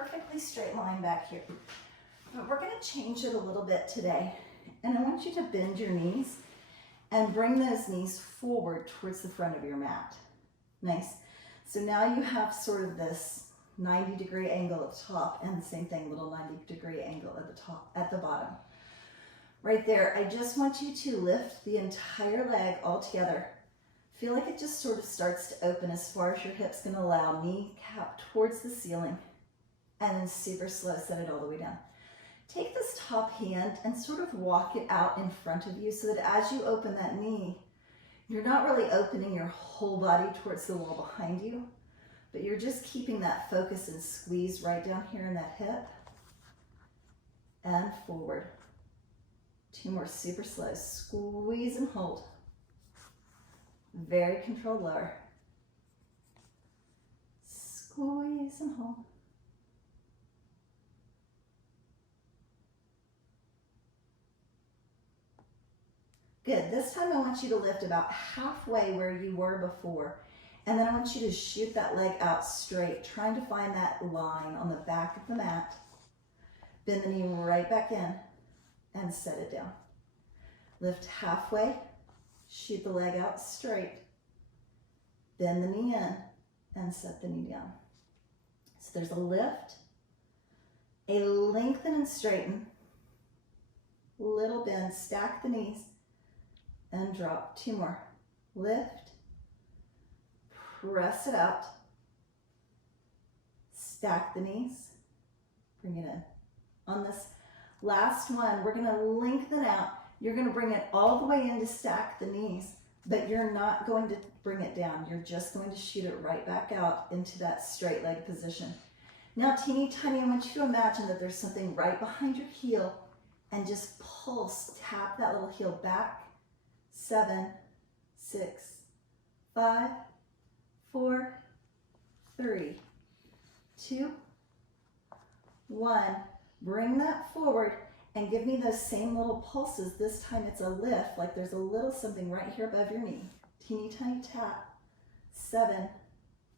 perfectly straight line back here. But we're going to change it a little bit today. And I want you to bend your knees and bring those knees forward towards the front of your mat. Nice. So now you have sort of this 90-degree angle at the top, and the same thing, little 90-degree angle at the top, at the bottom. Right there, I just want you to lift the entire leg all together. Feel like it just sort of starts to open as far as your hips can allow, kneecap towards the ceiling, and then super slow, set it all the way down. Take this top hand and sort of walk it out in front of you so that as you open that knee, you're not really opening your whole body towards the wall behind you, but you're just keeping that focus and squeeze right down here in that hip and forward. 2 more, super slow. Squeeze and hold. Very controlled lower. Squeeze and hold. Good. This time I want you to lift about halfway where you were before. And then I want you to shoot that leg out straight, trying to find that line on the back of the mat. Bend the knee right back in and set it down. Lift halfway, shoot the leg out straight. Bend the knee in and set the knee down. So there's a lift, a lengthen and straighten, little bend, stack the knees, and drop. 2 more. Lift, press it out, stack the knees, bring it in. On this last one, we're gonna lengthen out. You're gonna bring it all the way in to stack the knees, but you're not going to bring it down. You're just going to shoot it right back out into that straight leg position. Now, teeny tiny, I want you to imagine that there's something right behind your heel and just pulse, tap that little heel back. 7, 6, 5, 4, 3, 2, 1. Bring that forward and give me those same little pulses. This time it's a lift, like there's a little something right here above your knee. Teeny tiny tap. 7,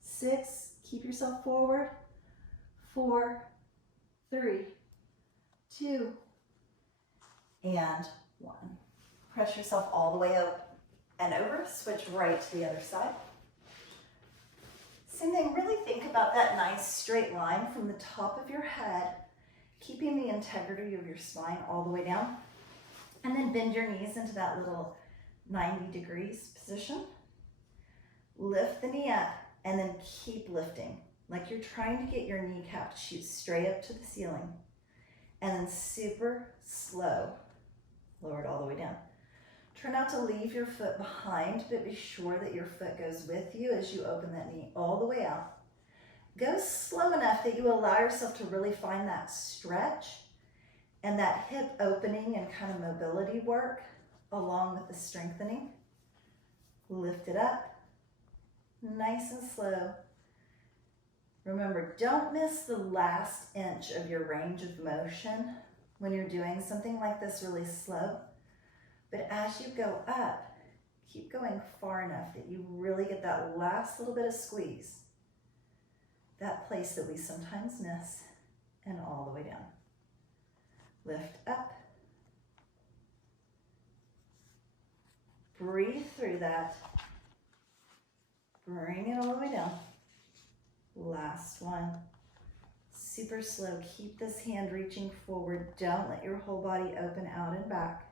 6, keep yourself forward. 4, 3, 2, and 1. Press yourself all the way up and over. Switch right to the other side. Same thing, really think about that nice straight line from the top of your head, keeping the integrity of your spine all the way down. And then bend your knees into that little 90 degrees position. Lift the knee up and then keep lifting, like you're trying to get your kneecap to shoot straight up to the ceiling. And then super slow, lower it all the way down. Try not to leave your foot behind, but be sure that your foot goes with you as you open that knee all the way out. Go slow enough that you allow yourself to really find that stretch and that hip opening and kind of mobility work along with the strengthening. Lift it up, nice and slow. Remember, don't miss the last inch of your range of motion when you're doing something like this really slow. But as you go up, keep going far enough that you really get that last little bit of squeeze. That place that we sometimes miss, and all the way down. Lift up. Breathe through that. Bring it all the way down. Last one. Super slow. Keep this hand reaching forward. Don't let your whole body open out and back.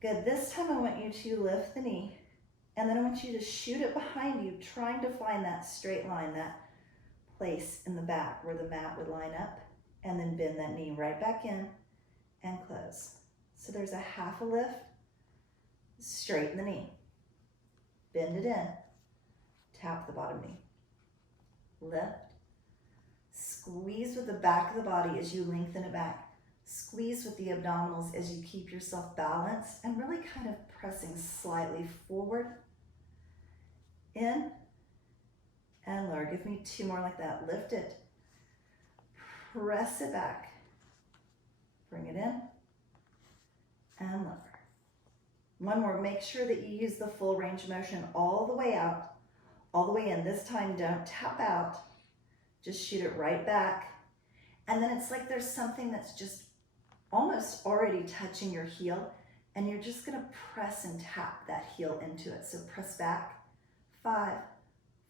Good. This time I want you to lift the knee, and then I want you to shoot it behind you, trying to find that straight line, that place in the back where the mat would line up, and then bend that knee right back in and close. So there's a half a lift. Straighten the knee. Bend it in. Tap the bottom knee. Lift. Squeeze with the back of the body as you lengthen it back. Squeeze with the abdominals as you keep yourself balanced and really kind of pressing slightly forward, in, and lower. Give me 2 more like that. Lift it. Press it back. Bring it in and lower. 1 more. Make sure that you use the full range of motion all the way out, all the way in. This time, don't tap out. Just shoot it right back. And then it's like there's something that's just almost already touching your heel, and you're just gonna press and tap that heel into it. So press back. 5,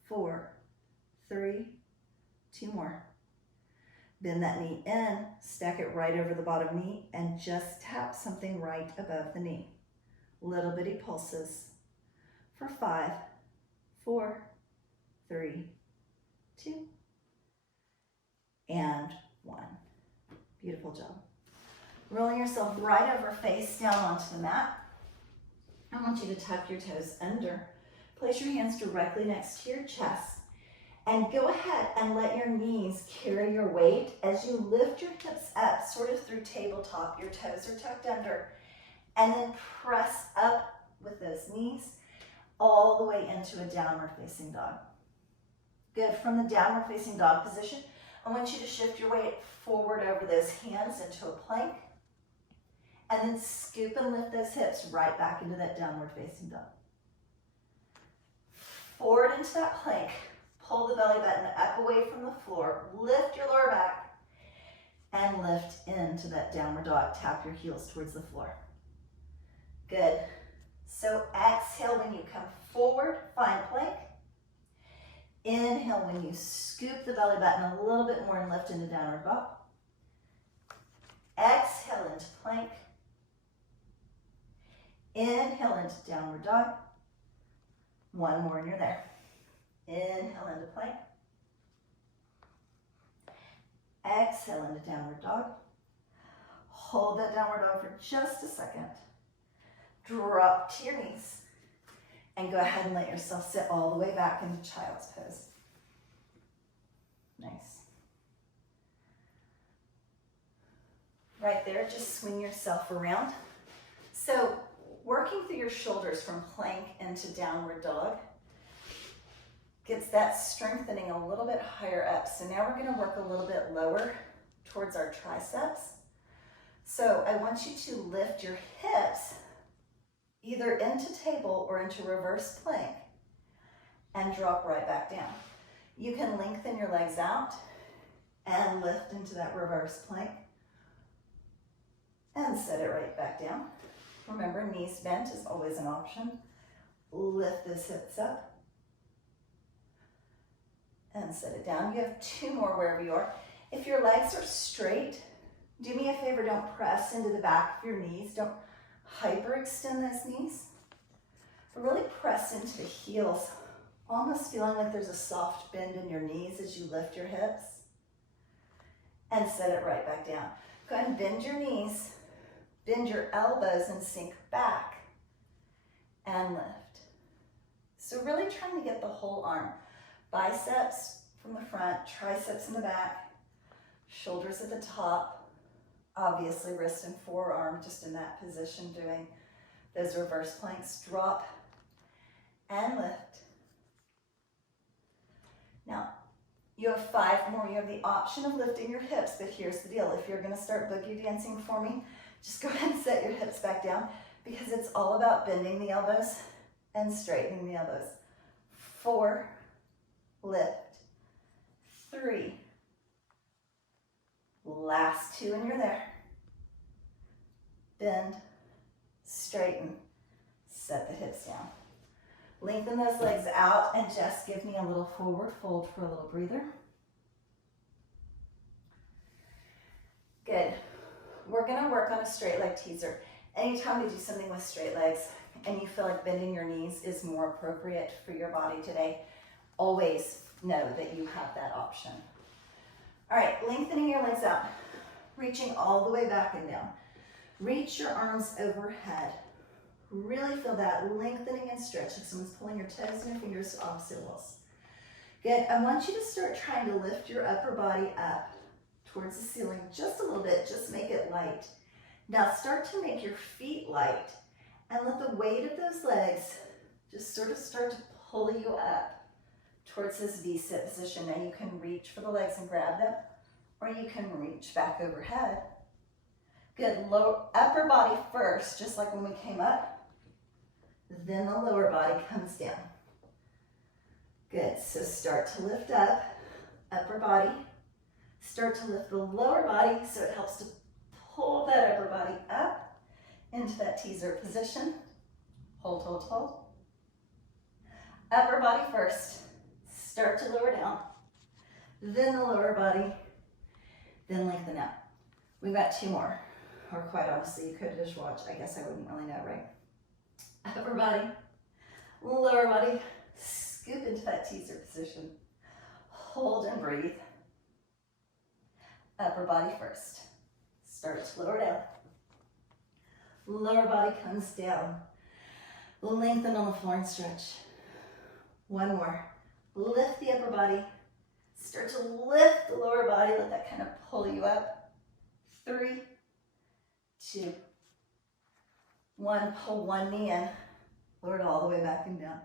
4, 3, 2 more. Bend that knee in, stack it right over the bottom knee, and just tap something right above the knee. Little bitty pulses for 5, 4, 3, 2, and 1. Beautiful job. Rolling yourself right over, face down onto the mat. I want you to tuck your toes under. Place your hands directly next to your chest. And go ahead and let your knees carry your weight as you lift your hips up, sort of through tabletop. Your toes are tucked under. And then press up with those knees all the way into a downward facing dog. Good. From the downward facing dog position, I want you to shift your weight forward over those hands into a plank. And then scoop and lift those hips right back into that downward facing dog. Forward into that plank. Pull the belly button up away from the floor. Lift your lower back and lift into that downward dog. Tap your heels towards the floor. Good. So exhale when you come forward, find plank. Inhale when you scoop the belly button a little bit more and lift into downward dog. Exhale into plank. Inhale into downward dog. One more and you're there. Inhale into plank. Exhale into downward dog. Hold that downward dog for just a second. Drop to your knees. And go ahead and let yourself sit all the way back into child's pose. Nice. Right there, just swing yourself around. So working through your shoulders from plank into downward dog gets that strengthening a little bit higher up. So now we're going to work a little bit lower towards our triceps. So I want you to lift your hips either into table or into reverse plank and drop right back down. You can lengthen your legs out and lift into that reverse plank and set it right back down. Remember, knees bent is always an option. Lift those hips up and set it down. You have 2 more wherever you are. If your legs are straight, do me a favor, don't press into the back of your knees. Don't hyperextend those knees. But really press into the heels, almost feeling like there's a soft bend in your knees as you lift your hips. And set it right back down. Go ahead and bend your knees, bend your elbows and sink back and lift. So really trying to get the whole arm. Biceps from the front, triceps in the back, shoulders at the top, obviously wrist and forearm just in that position doing those reverse planks. Drop and lift. Now, you have 5 more. You have the option of lifting your hips, but here's the deal. If you're going to start boogie dancing for me, just go ahead and set your hips back down because it's all about bending the elbows and straightening the elbows. 4, lift. 3, last 2 and you're there. Bend, straighten, set the hips down. Lengthen those legs out and just give me a little forward fold for a little breather. Good. We're gonna work on a straight leg teaser. Anytime we do something with straight legs and you feel like bending your knees is more appropriate for your body today, always know that you have that option. All right, lengthening your legs out, reaching all the way back and down. Reach your arms overhead. Really feel that lengthening and stretch. Like someone's pulling your toes and your fingers to opposite walls. Good. I want you to start trying to lift your upper body up towards the ceiling just a little bit. Just make it light. Now start to make your feet light and let the weight of those legs just sort of start to pull you up towards this V-sit position. Now you can reach for the legs and grab them, or you can reach back overhead. Good. Upper body first, just like when we came up. Then the lower body comes down. Good, so start to lift up, upper body. Start to lift the lower body so it helps to pull that upper body up into that teaser position. Hold, hold, hold. Upper body first. Start to lower down. Then the lower body. Then lengthen out. We've got 2 more. Or quite honestly, you could just watch. I guess I wouldn't really know, right? Upper body. Lower body. Scoop into that teaser position. Hold and breathe. Upper body first. Start to lower down. Lower body comes down. Lengthen on the floor and stretch. 1 more. Lift the upper body. Start to lift the lower body. Let that kind of pull you up. 3, 2, 1. Pull one knee in. Lower it all the way back and down.